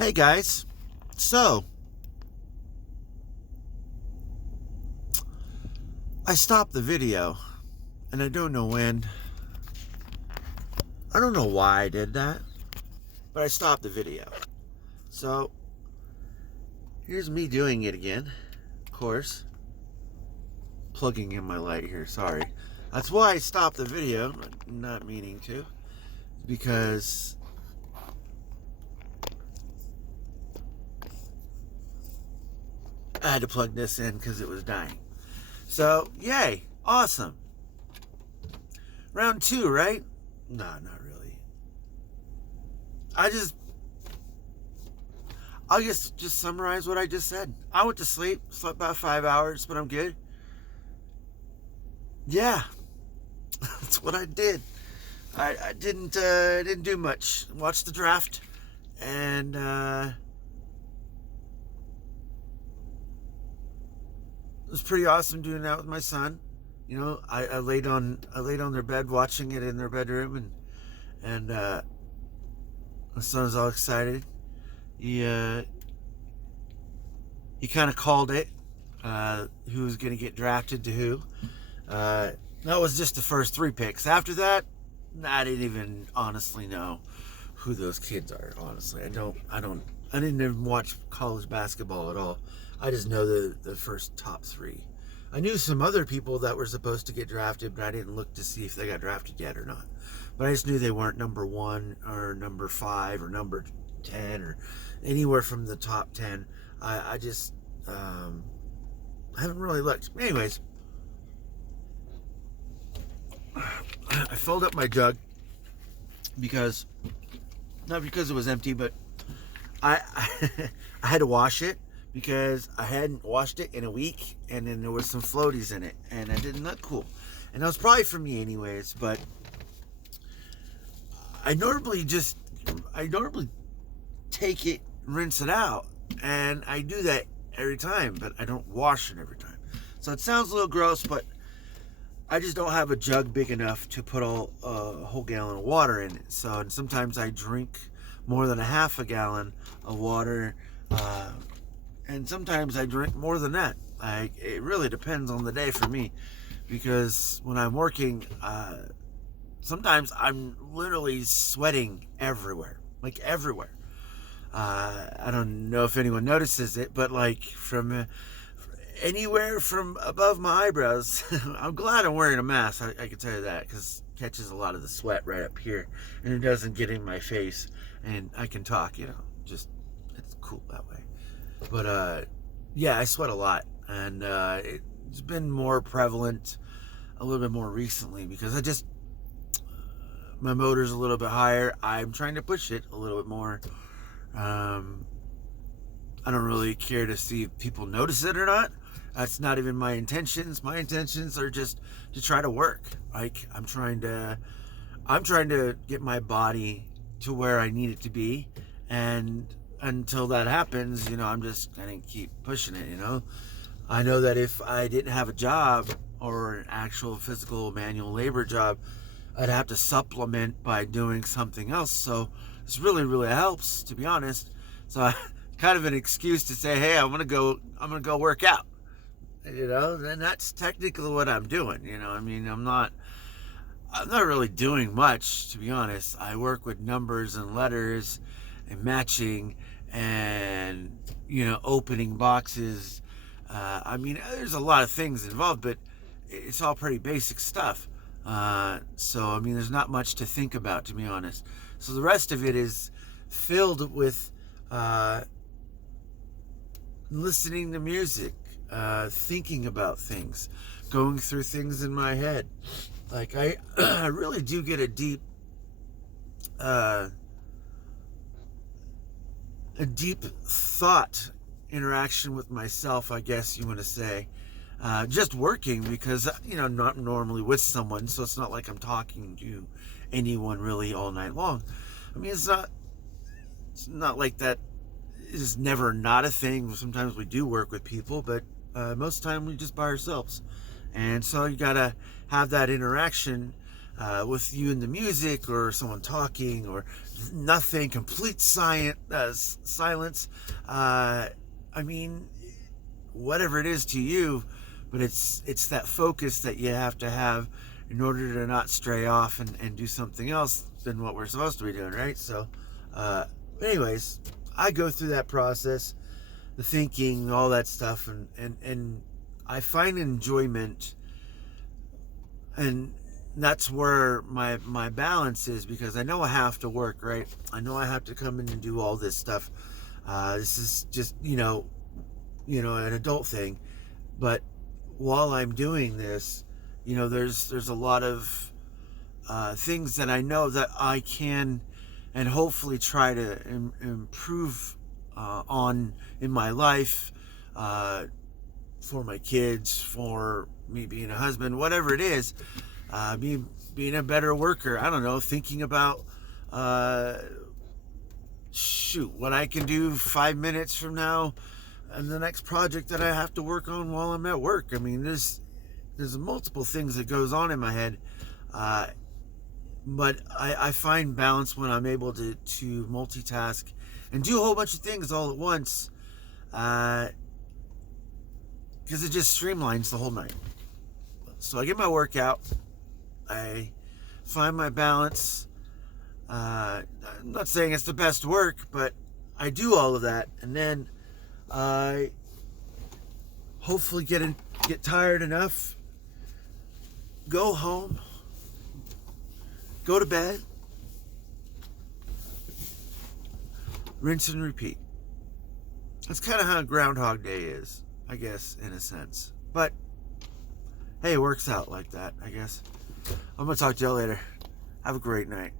Hey guys, so I stopped the video and I don't know when. I don't know why I did that, but I stopped the video. So here's me doing it again. Of course, plugging in my light here, sorry. That's why I stopped the video, not meaning to, because I had to plug this in because it was dying. So, yay, awesome. Round 2, right? No, not really. I'll just summarize what I just said. I went to sleep, slept about 5 hours, but I'm good. Yeah, that's what I did. I didn't do much. Watched the draft, and it was pretty awesome doing that with my son. You know, I laid on their bed watching it in their bedroom, and my son was all excited. He kind of called it. Who was going to get drafted to who? That was just the first 3 picks. After that, I didn't even honestly know who those kids are. Honestly, I didn't even watch college basketball at all. I just know the first top 3. I knew some other people that were supposed to get drafted, but I didn't look to see if they got drafted yet or not. But I just knew they weren't number 1 or number 5 or number 10 or anywhere from the top 10. I just haven't really looked. Anyways, I filled up my jug because, not because it was empty, but I I had to wash it because I hadn't washed it in a week, and then there was some floaties in it, and it didn't look cool. And that was probably for me anyways, but I normally take it, rinse it out, and I do that every time, but I don't wash it every time. So it sounds a little gross, but I just don't have a jug big enough to put a whole gallon of water in it. So and sometimes I drink more than a half a gallon of water, and sometimes I drink more than that. It really depends on the day for me, because when I'm working, sometimes I'm literally sweating everywhere, like everywhere. I don't know if anyone notices it, but like from anywhere from above my eyebrows. I'm glad I'm wearing a mask. I can tell you that, because it catches a lot of the sweat right up here, and it doesn't get in my face, and I can talk. Just it's cool that way. But yeah, I sweat a lot, and it's been more prevalent a little bit more recently because my motor's a little bit higher. I'm trying to push it a little bit more. I don't really care to see if people notice it or not. That's not even my intentions. My intentions are just to try to work. Like I'm trying to get my body to where I need it to be, and until that happens, I'm just gonna keep pushing it. I know that if I didn't have a job or an actual physical manual labor job, I'd have to supplement by doing something else. So this really, really helps, to be honest. So kind of an excuse to say, hey, I'm gonna go work out. Then that's technically what I'm doing. I'm not really doing much, to be honest. I work with numbers and letters and matching and opening boxes. There's a lot of things involved, but it's all pretty basic stuff. So there's not much to think about, to be honest. So the rest of it is filled with listening to music, thinking about things, going through things in my head. Like I really do get a deep thought interaction with myself, I guess you want to say. Just working, because not normally with someone, so it's not like I'm talking to anyone really all night long. It's not like that is never not a thing. Sometimes we do work with people, but most of the time we just by ourselves. And so you gotta have that interaction with you and the music or someone talking or nothing, complete silence. I mean, whatever it is to you, but it's that focus that you have to have in order to not stray off and do something else than what we're supposed to be doing, right? So, anyways, I go through that process, the thinking, all that stuff, and I find enjoyment, and that's where my balance is, because I know I have to work, right? I know I have to come in and do all this stuff. This is just, an adult thing. But while I'm doing this, there's a lot of things that I know that I can and hopefully try to improve on in my life, for my kids, for me being a husband, whatever it is, being a better worker. I don't know, thinking about what I can do 5 minutes from now and the next project that I have to work on while I'm at work. I mean, there's multiple things that goes on in my head, but I find balance when I'm able to multitask and do a whole bunch of things all at once, because it just streamlines the whole night. So I get my workout, I find my balance. I'm not saying it's the best work, but I do all of that, and then I hopefully get tired enough, go home, go to bed, rinse and repeat. That's kind of how Groundhog Day is, I guess, in a sense. But hey, it works out like that, I guess. I'm gonna talk to y'all later. Have a great night.